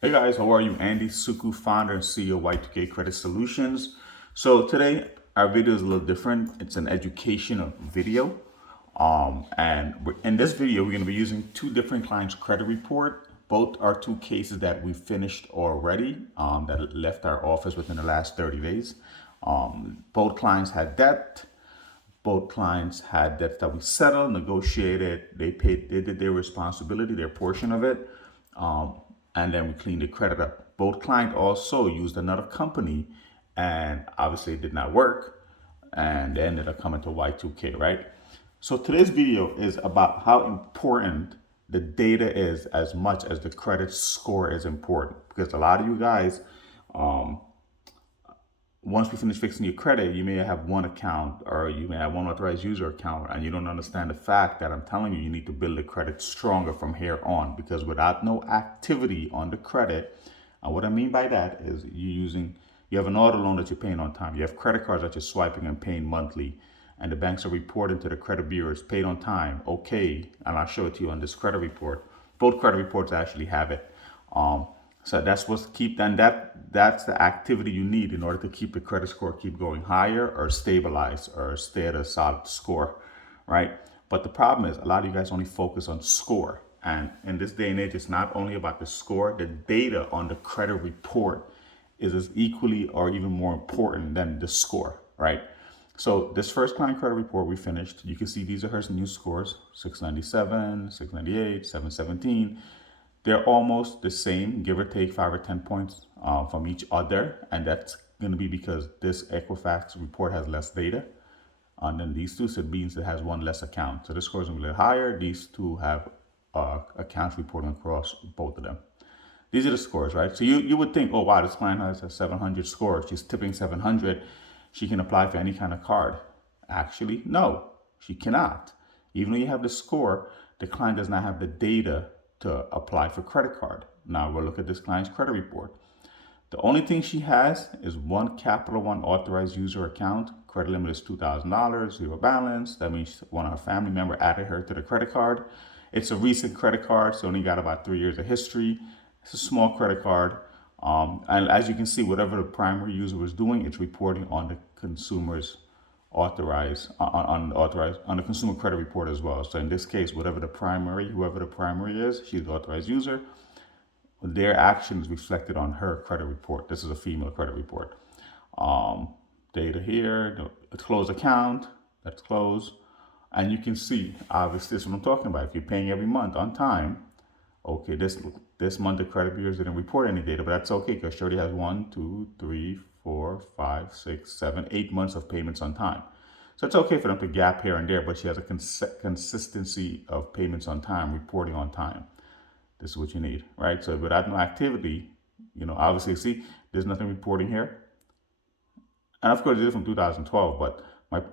Hey guys, how are you? Andy Suku, founder and CEO of Y2K Credit Solutions. So today our video is a little different. It's an educational video. In this video, we're going to be using two different clients' credit report. Both are two cases that we finished already that left our office within the last 30 days. Both clients had debt. Both clients had debts that we settled, negotiated. They paid, they did their responsibility, their portion of it, and then we cleaned the credit up. Both clients also used another company, and obviously it did not work, and they ended up coming to Y2K, right? So today's video is about how important the data is as much as the credit score is important, because a lot of you guys, once we finish fixing your credit, you may have one account or you may have one authorized user account, and you don't understand the fact that I'm telling you, you need to build the credit stronger from here on, because without no activity on the credit, and what I mean by that is you have an auto loan that you're paying on time. You have credit cards that you're swiping and paying monthly, and the banks are reporting to the credit bureaus, paid on time, okay, and I'll show it to you on this credit report. Both credit reports actually have it. So that's what's keep then that's the activity you need in order to keep the credit score keep going higher or stabilize or stay at a solid score, right? But the problem is a lot of you guys only focus on score. And in this day and age, it's not only about the score, the data on the credit report is as equally or even more important than the score, right? So this first client credit report we finished, you can see these are her new scores, 697, 698, 717. They're almost the same, give or take 5 or 10 points from each other. And that's going to be because this Equifax report has less data than these two. So it means it has one less account. So this score is going to be a little higher. These two have accounts reporting across both of them. These are the scores, right? So you would think, oh, wow, this client has a 700 score. She's tipping 700. She can apply for any kind of card. Actually, no, she cannot. Even though you have the score, the client does not have the data to apply for credit card. Now we'll look at this client's credit report. The only thing she has is one Capital One authorized user account. Credit limit is $2,000, zero balance. That means one of her family member added her to the credit card. It's a recent credit card, so only got about 3 years of history. It's a small credit card. And as you can see, whatever the primary user was doing, it's reporting on the consumer's authorized on the consumer credit report as well. So in this case, whoever the primary is, she's the authorized user. Their actions reflected on her credit report. This is a female credit report. Data here, the closed account, that's closed. And you can see, obviously, this is what I'm talking about. If you're paying every month on time, okay, this month the credit bureaus didn't report any data, but that's okay because she already has 1, 2, 3, 4, 5, 6, 7, 8 months of payments on time. So it's okay for them to gap here and there, but she has a consistency of payments on time, reporting on time. This is what you need, right? So without no activity, obviously, see, there's nothing reporting here. And of course, it is from 2012, but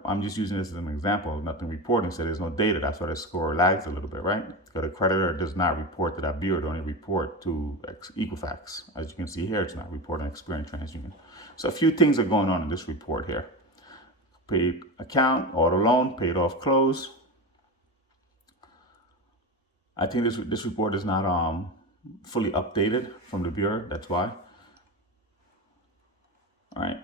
I'm just using this as an example. Nothing reporting, so there's no data. That's why the score lags a little bit, right? Because the creditor does not report to that bureau, they only report to Equifax. As you can see here, it's not reporting Experian TransUnion. So a few things are going on in this report here. Paid account, auto loan, paid off, close. I think this report is not fully updated from the bureau. That's why. All right.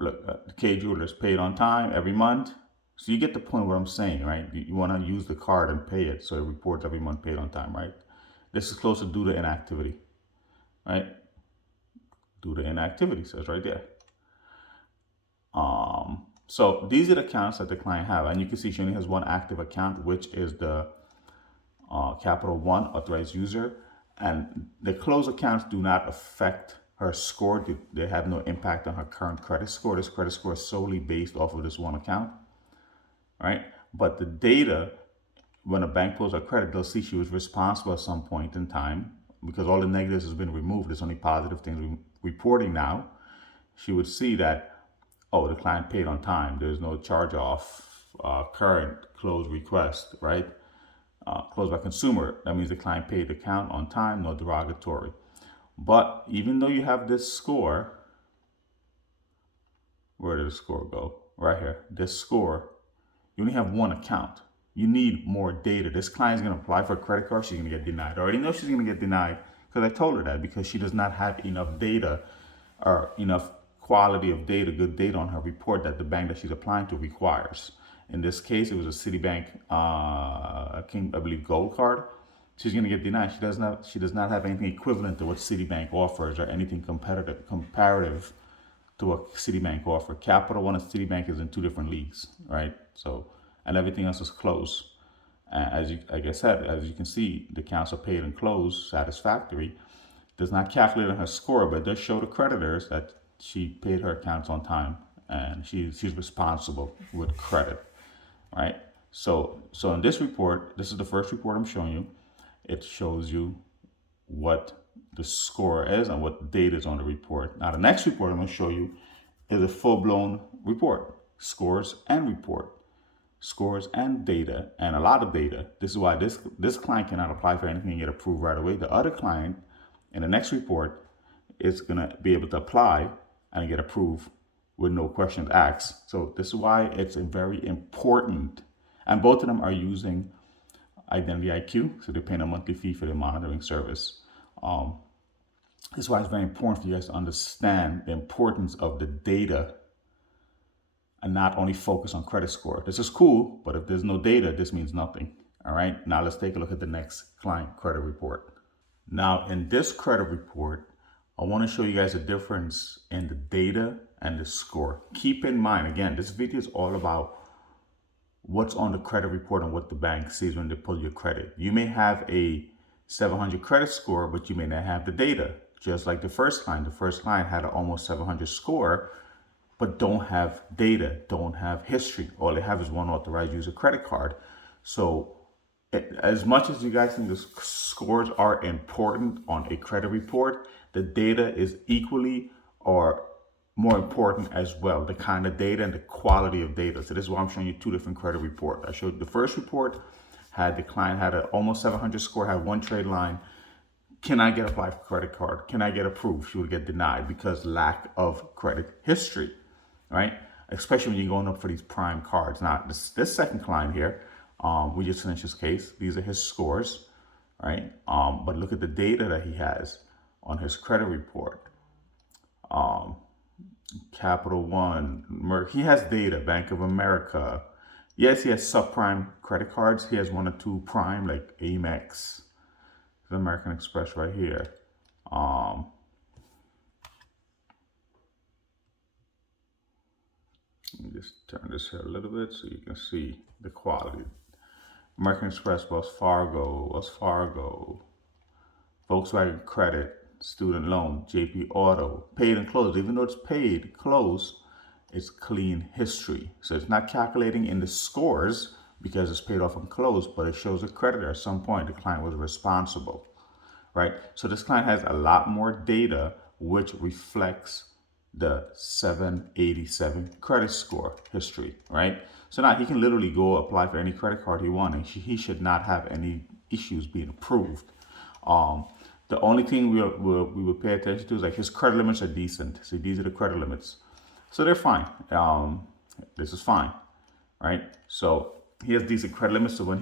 Look, the K Jewelers paid on time every month. So you get the point of what I'm saying, right? You want to use the card and pay it, so it reports every month paid on time, right? This is closer due to inactivity, right? Due to inactivity, says right there. So these are the accounts that the client have, and you can see she only has one active account, which is the Capital One authorized user, and the closed accounts do not affect her score. They have no impact on her current credit score. This credit score is solely based off of this one account, right? But the data, when a bank pulls her credit, they'll see she was responsible at some point in time because all the negatives has been removed. There's only positive things reporting now. She would see that, oh, the client paid on time. There's no charge off, current closed request, right? Closed by consumer. That means the client paid the account on time, no derogatory. But even though you have this score, where did the score go? Right here. This score, you only have one account. You need more data. This client's going to apply for a credit card. She's going to get denied. I already know she's going to get denied Because I told her that because she does not have enough data or enough quality of data, good data on her report that the bank that she's applying to requires. In this case, it was a Citibank, I believe, Gold Card. She's going to get denied. She does not have anything equivalent to what Citibank offers or anything comparative to what Citibank offer. Capital One and Citibank is in two different leagues, right? So, and everything else is closed. Like I said, as you can see, the accounts are paid and closed, satisfactory. Does not calculate on her score, but does show the creditors that she paid her accounts on time and she's responsible with credit, right? So in this report, this is the first report I'm showing you. It shows you what the score is and what data is on the report. Now the next report I'm going to show you is a full-blown report, scores and report, scores and data, and a lot of data. This is why this client cannot apply for anything and get approved right away. The other client in the next report is going to be able to apply and get approved with no questions asked. So this is why it's very important. And both of them are using Identity IQ, so they're paying a monthly fee for their monitoring service. This is why it's very important for you guys to understand the importance of the data and not only focus on credit score. This is cool, but if there's no data, this means nothing. All right, now let's take a look at the next client credit report. Now in this credit report, I want to show you guys a difference in the data and the score. Keep in mind, again, this video is all about what's on the credit report and what the bank sees when they pull your credit. You may have a 700 credit score, but you may not have the data. Just like the first client. The first client had an almost 700 score, but don't have data, don't have history. All they have is one authorized user credit card. So as much as you guys think the scores are important on a credit report, the data is equally or more important as well, the kind of data and the quality of data. So this is why I'm showing you two different credit reports. I showed the first report had the client had an almost 700 score, had one trade line. Can I get applied for credit card? Can I get approved? She would get denied because lack of credit history, right? Especially when you're going up for these prime cards. Now this second client here, we just finished his case. These are his scores, right? But look at the data that he has on his credit report. Capital One, he has data, Bank of America. Yes, he has subprime credit cards. He has one or two prime, like Amex, American Express right here. Let me just turn this here a little bit so you can see the quality. American Express, Wells Fargo, Volkswagen Credit, student loan, JP Auto, paid and closed. Even though it's paid, closed, it's clean history. So it's not calculating in the scores because it's paid off and closed, but it shows a creditor at some point the client was responsible, right? So this client has a lot more data, which reflects the 787 credit score history, right? So now he can literally go apply for any credit card he wants, and he should not have any issues being approved. The only thing we would pay attention to is like his credit limits are decent. So these are the credit limits. So they're fine. This is fine, right? So he has decent credit limits. So when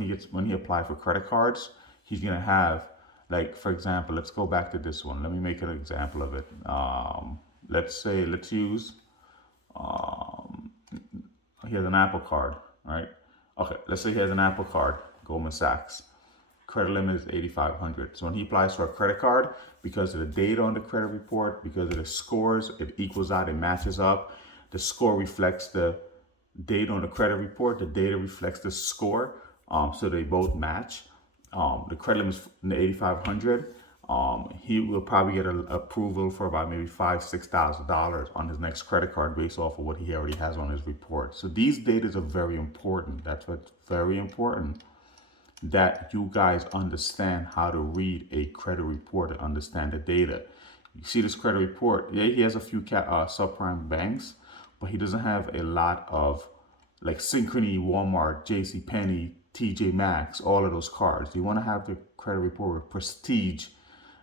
he applies for credit cards, he's gonna have, like, for example, let's go back to this one. Let me make an example of it. Let's use, he has an Apple card, right? Okay, let's say he has an Apple card, Goldman Sachs. Credit limit is $8,500. So when he applies for a credit card, because of the data on the credit report, because of the scores, it equals out, it matches up. The score reflects the data on the credit report. The data reflects the score. So they both match. The credit limit is $8,500. He will probably get an approval for about maybe $5,000-$6,000 on his next credit card based off of what he already has on his report. So these data are very important. That's what's very important, that you guys understand how to read a credit report and understand the data. You see this credit report, yeah, he has a few subprime banks, but he doesn't have a lot of like Synchrony, Walmart, JCPenney, TJ Maxx, all of those cards. You want to have the credit report with Prestige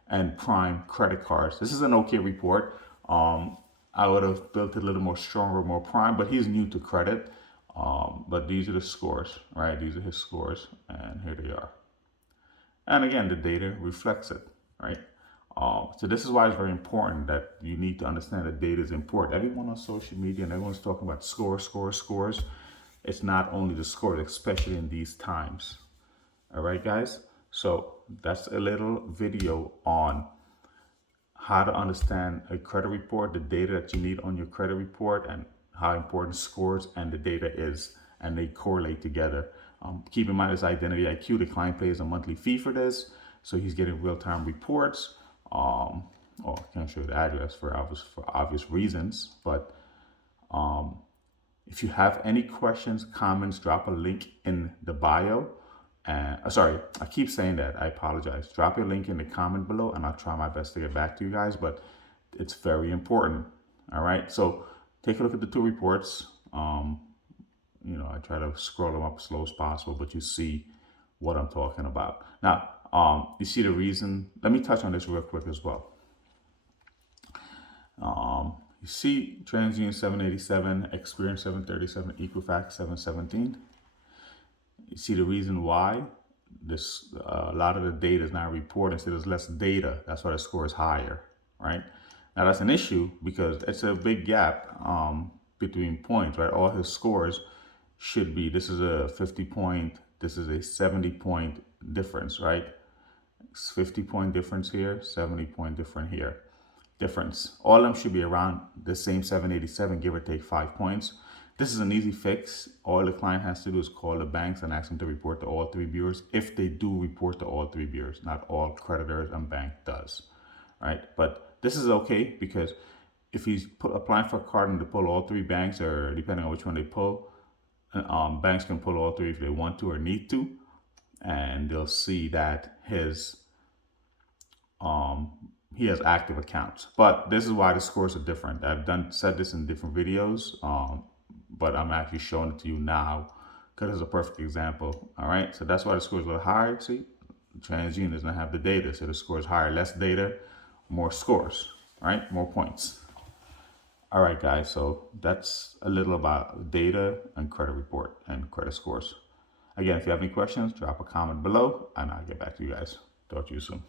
and Prime credit cards. This is an okay report. I would have built it a little more stronger, more prime, but he's new to credit. But these are the scores, right? These are his scores, and here they are. And again, the data reflects it, right? So this is why it's very important that you need to understand that data is important. Everyone on social media and everyone's talking about scores. It's not only the scores, especially in these times. All right, guys. So that's a little video on how to understand a credit report, the data that you need on your credit report, and how important scores and the data is, and they correlate together. Keep in mind, this Identity IQ, the client pays a monthly fee for this, so he's getting real-time reports. I can't show the address for obvious reasons, but if you have any questions, comments, drop a link in the bio. And sorry, I keep saying that. I apologize. Drop your link in the comment below, and I'll try my best to get back to you guys. But it's very important. All right. So take a look at the two reports. I try to scroll them up as slow as possible, but you see what I'm talking about. Now, you see the reason. Let me touch on this real quick as well. You see TransUnion 787, Experian 737, Equifax 717. You see the reason why a lot of the data is not reported, so there's less data. That's why the score is higher, right? Now that's an issue because it's a big gap between points, right? All his scores should be, this is a 50 point, this is a 70 point difference, right? It's 50 point difference here, 70 point difference. All of them should be around the same 787, give or take 5 points. This is an easy fix. All the client has to do is call the banks and ask them to report to all three bureaus, if they do report to all three bureaus. Not all creditors and bank does, right? But this is okay because if he's applying for a card and to pull all three banks, or depending on which one they pull, banks can pull all three if they want to or need to, and they'll see that he has active accounts. But this is why the scores are different. I've said this in different videos, but I'm actually showing it to you now because it's a perfect example. All right, so that's why the score is a little higher. See, TransUnion does not have the data, so the score is higher. Less data, more scores, right? More points. All right, guys, so that's a little about data and credit report and credit scores. Again, if you have any questions, drop a comment below and I'll get back to you guys. Talk to you soon.